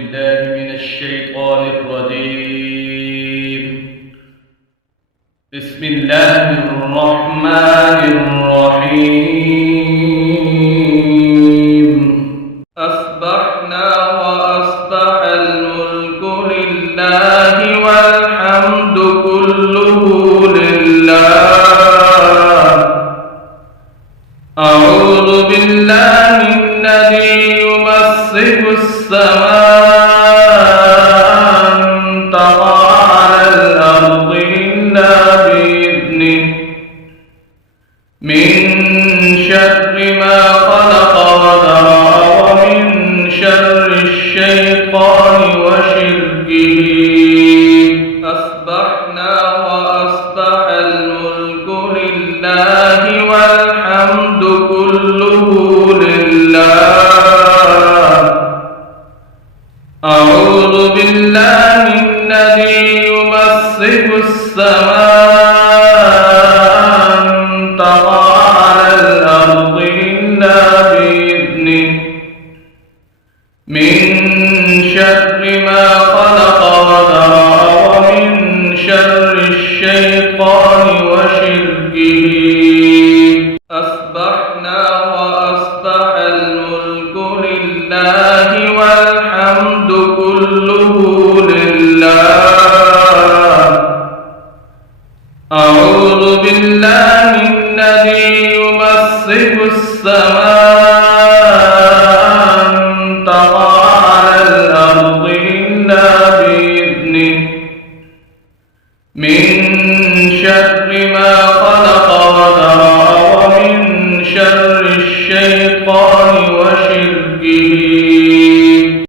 بالله من الشيطان الرجيم. بسم الله الرحمن الرحيم. أصبحنا وأصبح الملك لله والحمد كله لله. أعوذ بالله الذي يمسك السماء أن تقع على الأرض إلا بإذنه، من شر ما خلق وذرى، ومن شر الشيطان وشركه. أصبحنا وأصبح الملك لله والحمد كله لله. أعوذ بالله الذي يمسك السماء أن تقع على الأرض إلا بإذنه، من شر ما خلق وذرى، ومن شر الشيطان وشركه. أصبحنا وأصبح الملك لله والحمد كله